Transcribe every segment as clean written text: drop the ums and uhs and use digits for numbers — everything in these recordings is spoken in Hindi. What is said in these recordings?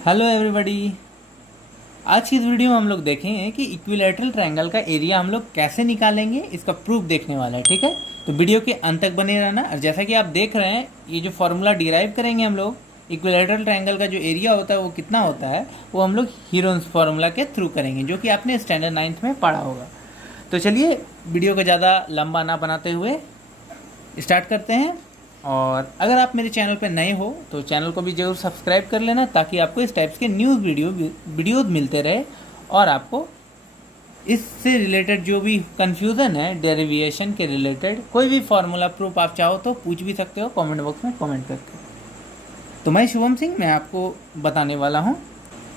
Hello everybody. आज की इस वीडियो में हम लोग देखेंगे कि इक्विलैटरल ट्रायंगल का एरिया हम लोग कैसे निकालेंगे, इसका प्रूफ देखने वाला है। ठीक है, तो वीडियो के अंत तक बने रहना। और जैसा कि आप देख रहे हैं, ये जो फॉर्मूला डिराइव करेंगे हम लोग, इक्विलैटरल ट्रायंगल का जो एरिया होता है वो कितना होता है, वो हम लोग हीरोन्स फार्मूला के थ्रू करेंगे, जो कि आपने स्टैंडर्ड 9th में पढ़ा होगा। तो चलिए वीडियो को ज़्यादा लंबा ना बनाते हुए स्टार्ट करते हैं। और अगर आप मेरे चैनल पर नए हो तो चैनल को भी ज़रूर सब्सक्राइब कर लेना, ताकि आपको इस टाइप्स के न्यूज़ वीडियोज़ मिलते रहे। और आपको इससे रिलेटेड जो भी कन्फ्यूज़न है डेरिवेशन के रिलेटेड, कोई भी फार्मूला प्रूफ आप चाहो तो पूछ भी सकते हो कमेंट बॉक्स में कमेंट करके। तो मैं शुभम सिंह, मैं आपको बताने वाला हूँ।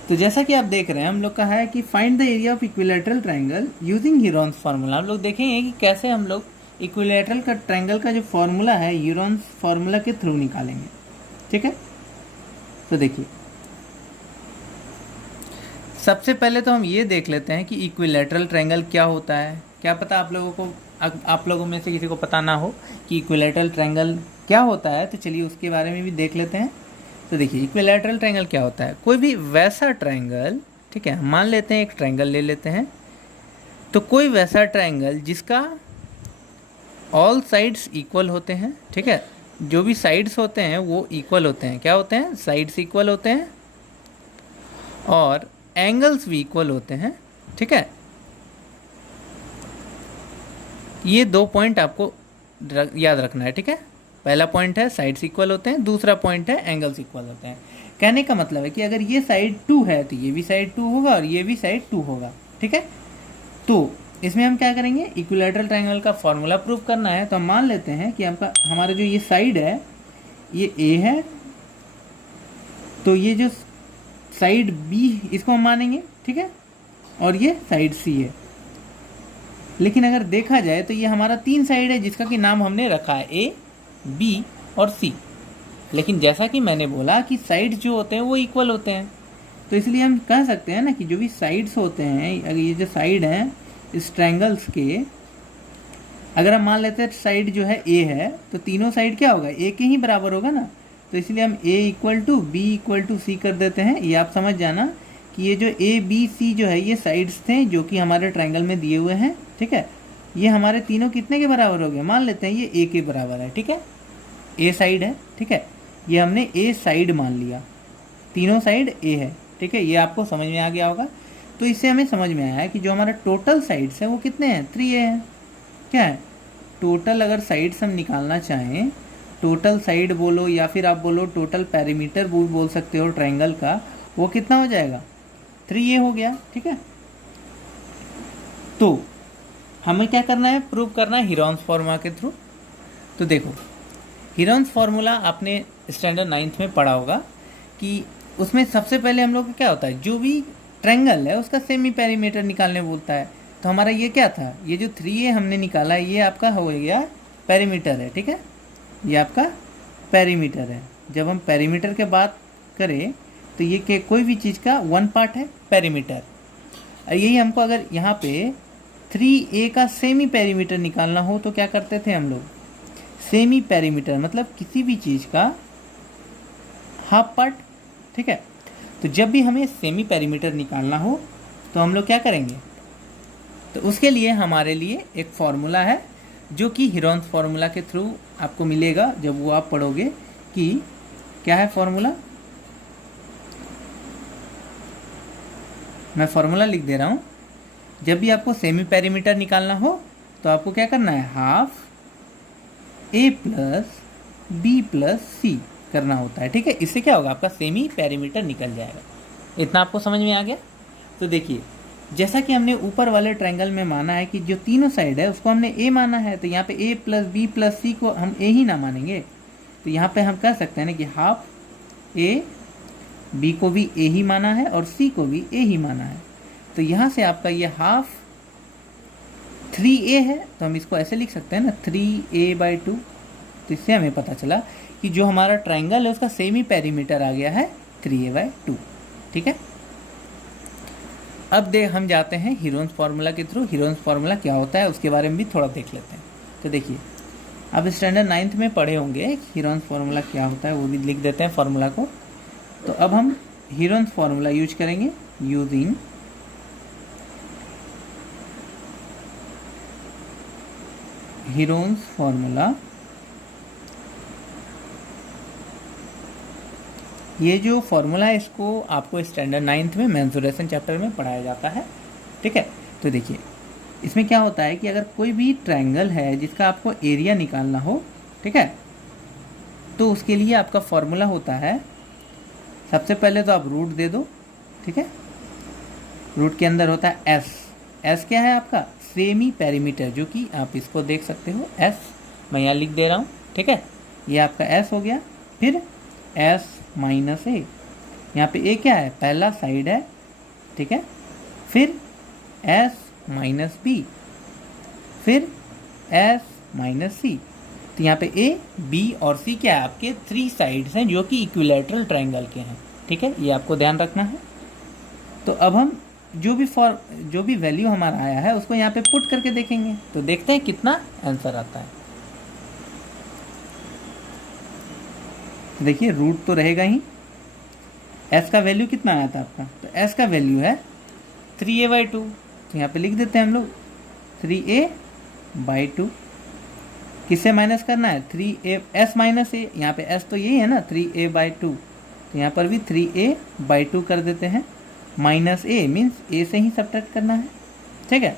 तो जैसा कि आप देख रहे हैं, हम लोग का है कि find the area of equilateral triangle using Heron's formula. हम लोग देखेंगे कि कैसे हम लोग इक्विलैटरल का ट्रायंगल का जो फार्मूला है हीरोन्स फार्मूला के थ्रू निकालेंगे। ठीक है, तो देखिए, सबसे पहले तो हम ये देख लेते हैं कि इक्विलैटरल ट्रायंगल क्या होता है। क्या पता आप लोगों में से किसी को पता ना हो कि इक्विलैटरल ट्रायंगल क्या होता है, तो चलिए उसके बारे में भी देख लेते हैं। तो देखिए, इक्विलैटरल ट्रायंगल क्या होता है। कोई भी वैसा ट्रायंगल, ठीक है, मान लेते हैं एक ट्रायंगल ले लेते हैं, तो कोई वैसा ट्रायंगल जिसका ऑल साइड्स इक्वल होते हैं। ठीक है, जो भी साइड्स होते हैं वो इक्वल होते हैं। क्या होते हैं? साइड्स इक्वल होते हैं और एंगल्स भी इक्वल होते हैं। ठीक है, ये दो पॉइंट आपको याद रखना है। ठीक है, पहला पॉइंट है साइड्स इक्वल होते हैं, दूसरा पॉइंट है एंगल्स इक्वल होते हैं। कहने का मतलब है कि अगर ये साइड 2 है तो ये भी साइड 2 होगा और ये भी साइड 2 होगा। ठीक है, तो इसमें हम क्या करेंगे, इक्विलैटरल ट्रायंगल का फॉर्मूला प्रूफ करना है। तो हम मान लेते हैं कि हमारा जो ये साइड है ये ए है, तो ये जो साइड बी इसको हम मानेंगे। ठीक है, और ये साइड सी है। लेकिन अगर देखा जाए तो ये हमारा 3 साइड है जिसका कि नाम हमने रखा है ए, बी और सी। लेकिन जैसा कि मैंने बोला कि साइड्स जो होते हैं वो इक्वल होते हैं, तो इसलिए हम कह सकते हैं ना कि जो भी साइड्स होते हैं, अगर ये जो साइड हैं इस ट्रायंगल्स के, अगर हम मान लेते हैं साइड जो है ए है, तो तीनों साइड क्या होगा, ए के ही बराबर होगा ना। तो इसलिए हम A equal to B equal to C कर देते हैं। ये आप समझ जाना कि ये जो ए बी सी जो है ये साइड्स थे जो कि हमारे ट्रायंगल में दिए हुए हैं। ठीक है, ये हमारे तीनों कितने के बराबर हो गए, मान लेते हैं ये ए के बराबर है। ठीक है, ए साइड है। ठीक है, ये हमने ए साइड मान लिया, तीनों साइड ए है। ठीक है, ये आपको समझ में आ गया होगा। तो इससे हमें समझ में आया है कि जो हमारा टोटल साइड्स है वो कितने हैं, 3a है। क्या है टोटल, अगर साइड्स हम निकालना चाहें, टोटल साइड बोलो या फिर आप बोलो टोटल पेरीमीटर बोल सकते हो ट्रायंगल का, वो कितना हो जाएगा, 3a हो गया। ठीक है, तो हमें क्या करना है, प्रूव करना है हीरोन्स फार्मूला के थ्रू। तो देखो, हीरोन्स फार्मूला आपने स्टैंडर्ड 9th में पढ़ा होगा कि उसमें सबसे पहले हम लोग का क्या होता है, जो भी ट्रायंगल है उसका सेमी पेरीमीटर निकालने बोलता है। तो हमारा ये क्या था, ये जो 3a हमने निकाला ये आपका हो गया पेरीमीटर है। ठीक है, ये आपका पेरीमीटर है। जब हम पेरीमीटर के बात करें तो ये कोई भी चीज़ का 1 पार्ट है पेरीमीटर। यही हमको अगर यहाँ पे 3a का सेमी पेरीमीटर निकालना हो तो क्या करते थे हम लोग, सेमी पेरीमीटर मतलब किसी भी चीज़ का हाफ पार्ट। ठीक है, तो जब भी हमें सेमी पेरीमीटर निकालना हो तो हम लोग क्या करेंगे, तो उसके लिए हमारे लिए एक फार्मूला है जो कि हीरोन्स फार्मूला के थ्रू आपको मिलेगा जब वो आप पढ़ोगे। कि क्या है फार्मूला, मैं फार्मूला लिख दे रहा हूँ। जब भी आपको सेमी पेरीमीटर निकालना हो तो आपको क्या करना है, हाफ ए प्लस बी प्लस सी करना होता है। ठीक है, इससे क्या होगा, आपका सेमी पेरीमीटर निकल जाएगा। इतना आपको समझ में आ गया। तो देखिए, जैसा कि हमने ऊपर वाले ट्रायंगल में माना है कि जो तीनों साइड है उसको हमने ए माना है, तो यहाँ पे ए प्लस बी प्लस सी को हम ए ही ना मानेंगे। तो यहाँ पे हम कह सकते हैं ना कि हाफ ए, बी को भी ए ही माना है और सी को भी ए ही माना है। तो यहाँ से आपका ये हाफ 3a है, तो हम इसको ऐसे लिख सकते हैं ना 3a/2। तो इससे हमें पता चला कि जो हमारा ट्रायंगल है उसका सेमी पेरीमीटर आ गया है 3a/2। ठीक है, अब हम जाते हैं हीरोन्स फार्मूला के थ्रू। हीरोन्स फार्मूला क्या होता है उसके बारे में भी थोड़ा देख लेते हैं। तो देखिए, आप स्टैंडर्ड 9th में पढ़े होंगे हीरोन्स फार्मूला क्या होता है, वो भी लिख देते हैं फार्मूला को। तो अब हम हीरोन्स फॉर्मूला यूज करेंगे, यूजिंग हीरोन्स फॉर्मूला। ये जो फॉर्मूला है इसको आपको स्टैंडर्ड 9th में मेंसुरेशन चैप्टर में पढ़ाया जाता है, ठीक है। तो देखिए इसमें क्या होता है कि अगर कोई भी ट्रायंगल है जिसका आपको एरिया निकालना हो, ठीक है, तो उसके लिए आपका फॉर्मूला होता है, सबसे पहले तो आप रूट दे दो, ठीक है। रूट के अंदर होता है एस। एस क्या है आपका? सेमी पेरीमीटर, जो कि आप इसको देख सकते हो एस, मैं यहाँ लिख दे रहा हूँ, ठीक है। ये आपका एस हो गया। फिर एस माइनस ए, यहाँ पे ए क्या है? पहला साइड है, ठीक है। फिर एस माइनस बी, फिर एस माइनस सी। तो यहाँ पे ए, बी और सी क्या है? आपके 3 साइड्स हैं जो कि इक्विलैटरल ट्रायंगल के हैं, ठीक है। ये आपको ध्यान रखना है। तो अब हम जो भी वैल्यू हमारा आया है उसको यहाँ पे पुट करके देखेंगे, तो देखते हैं कितना आंसर आता है। देखिए रूट तो रहेगा ही। एस का वैल्यू कितना आया था आपका? तो एस का वैल्यू है 3a/2। तो यहाँ पे लिख देते हैं हम लोग 3a/2। किससे माइनस करना है? 3a एस माइनस ए। यहाँ पे एस तो यही है ना, 3a/2। तो यहाँ पर भी 3a/2 कर देते हैं। माइनस ए मीन्स ए से ही सब्ट्रैक्ट करना है, ठीक है।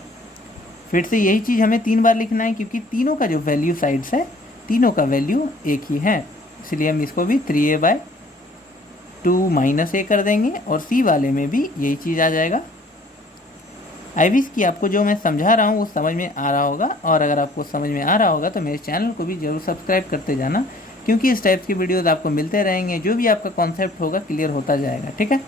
फिर से यही चीज़ हमें 3 बार लिखना है, क्योंकि तीनों का जो वैल्यू साइड्स है तीनों का वैल्यू एक ही है, इसलिए हम इसको भी 3a/2 माइनस ए कर देंगे। और सी वाले में भी यही चीज़ आ जाएगा। आई विश कि आपको जो मैं समझा रहा हूँ वो समझ में आ रहा होगा, और अगर आपको समझ में आ रहा होगा तो मेरे चैनल को भी जरूर सब्सक्राइब करते जाना, क्योंकि इस टाइप की वीडियोज़ आपको मिलते रहेंगे। जो भी आपका कॉन्सेप्ट होगा क्लियर होता जाएगा, ठीक है।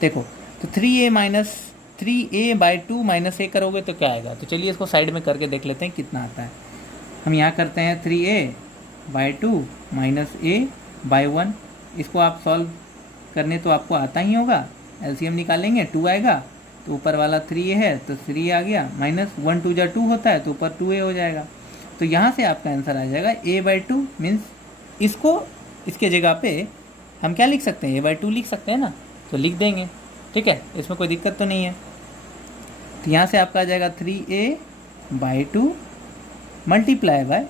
देखो तो 3a/2 माइनस ए करोगे तो क्या आएगा? तो चलिए इसको साइड में करके देख लेते हैं कितना आता है। हम यहाँ करते हैं 3a/2 माइनस a/1। इसको आप सॉल्व करने तो आपको आता ही होगा। एलसीएम निकालेंगे, 2 आएगा, तो ऊपर वाला 3a है तो 3 आ गया, माइनस 1 2 2 होता है तो ऊपर 2a हो जाएगा। तो यहाँ से आपका आंसर आ जाएगा a/2 मीन्स इसको, इसके जगह पे हम क्या लिख सकते हैं? a/2 लिख सकते हैं ना, तो लिख देंगे, ठीक है। इसमें कोई दिक्कत तो नहीं है। तो यहाँ से आपका आ जाएगा 3a/2 मल्टीप्लाई बाय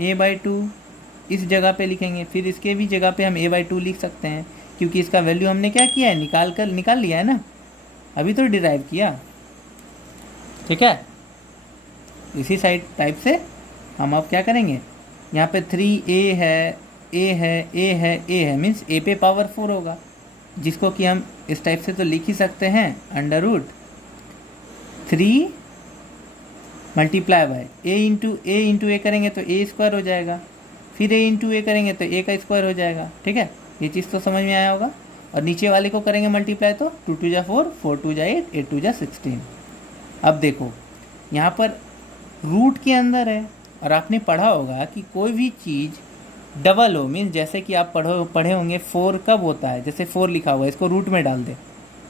a/2। इस जगह पे लिखेंगे। फिर इसके भी जगह पे हम a/2 लिख सकते हैं, क्योंकि इसका वैल्यू हमने क्या किया है? निकाल लिया है ना, अभी तो डिराइव किया, ठीक है। इसी साइड टाइप से हम अब क्या करेंगे? यहाँ पे 3a है, a है, a है, a है, मीन्स a पे पावर 4 होगा, जिसको कि हम इस टाइप से तो लिख ही सकते हैं, √3 multiply by a into a करेंगे तो a² हो जाएगा। फिर a इंटू a करेंगे तो a का स्क्वायर हो जाएगा, ठीक है। ये चीज़ तो समझ में आया होगा। और नीचे वाले को करेंगे मल्टीप्लाई तो 2 2 जा 4, 4 2 जा 8, 8 2 जा 16। अब देखो यहाँ पर रूट के अंदर है, और आपने पढ़ा होगा कि कोई भी चीज़ डबल हो, मीन्स जैसे कि आप पढ़े होंगे 4 कब होता है? जैसे 4 लिखा हुआ है, इसको रूट में डाल दे।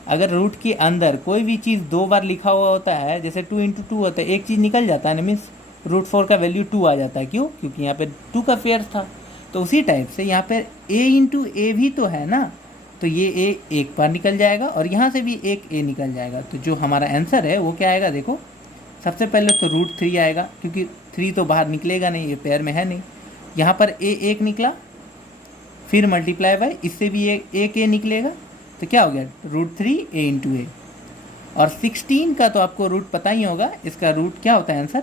अगर रूट के अंदर कोई भी चीज़ 2 बार लिखा हुआ होता है, जैसे 2 × 2 होता है, एक चीज़ निकल जाता है ना, मीन्स √4 का वैल्यू 2 आ जाता है। क्यों? क्योंकि यहाँ पे 2 का पेयर था। तो उसी टाइप से यहाँ पर a × a भी तो है ना, तो ये a एक बार निकल जाएगा और यहाँ से भी एक a निकल जाएगा। तो जो हमारा आंसर है वो क्या आएगा? देखो सबसे पहले तो √3 आएगा, क्योंकि 3 तो बाहर निकलेगा नहीं, ये पेयर में है नहीं। यहाँ पर a एक निकला, फिर मल्टीप्लाई बाय इससे भी एक a निकलेगा, तो क्या हो गया? √3 a × a। और 16 का तो आपको रूट पता ही होगा, इसका रूट क्या होता है आंसर?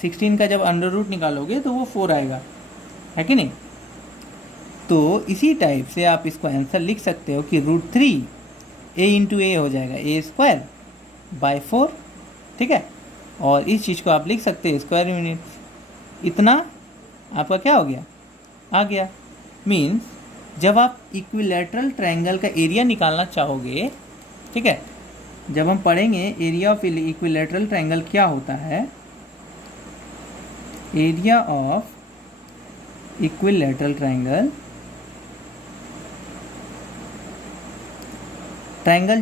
16 का जब अंडर रूट निकालोगे तो वो 4 आएगा, है कि नहीं? तो इसी टाइप से आप इसको आंसर लिख सकते हो कि √3 a × a हो जाएगा, a² बाय 4, ठीक है। और इस चीज़ को आप लिख सकते हैं स्क्वायर यूनिट। इतना आपका क्या हो गया? आ गया। मीन्स जब आप इक्विलैटरल ट्रायंगल का एरिया निकालना चाहोगे, ठीक है, जब हम पढ़ेंगे एरिया ऑफ इक्विलैटरल ट्रायंगल क्या होता है, एरिया ऑफ इक्विलैटरल ट्रायंगल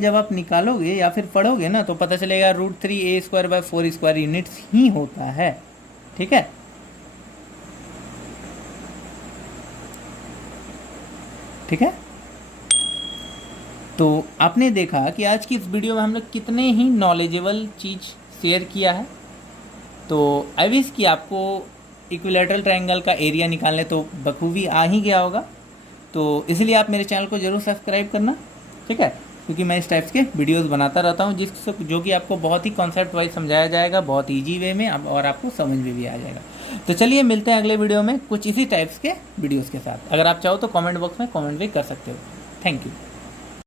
जब आप निकालोगे या फिर पढ़ोगे ना, तो पता चलेगा √3 a² बाय 4 स्क्वायर यूनिट्स ही होता है, ठीक है। ठीक है। तो आपने देखा कि आज की इस वीडियो में हम लोग कितने ही नॉलेजेबल चीज़ शेयर किया है। तो आई विश कि आपको इक्विलैटरल ट्रायंगल का एरिया निकालने तो बखूबी आ ही गया होगा। तो इसलिए आप मेरे चैनल को ज़रूर सब्सक्राइब करना, ठीक है, क्योंकि मैं इस टाइप्स के वीडियोस बनाता रहता हूँ जो कि आपको बहुत ही कॉन्सेप्ट वाइज समझाया जाएगा, बहुत ईजी वे में, और आपको समझ में भी आ जाएगा। तो चलिए मिलते हैं अगले वीडियो में कुछ इसी टाइप्स के वीडियोज़ के साथ। अगर आप चाहो तो कॉमेंट बॉक्स में कॉमेंट भी कर सकते हो। Thank you.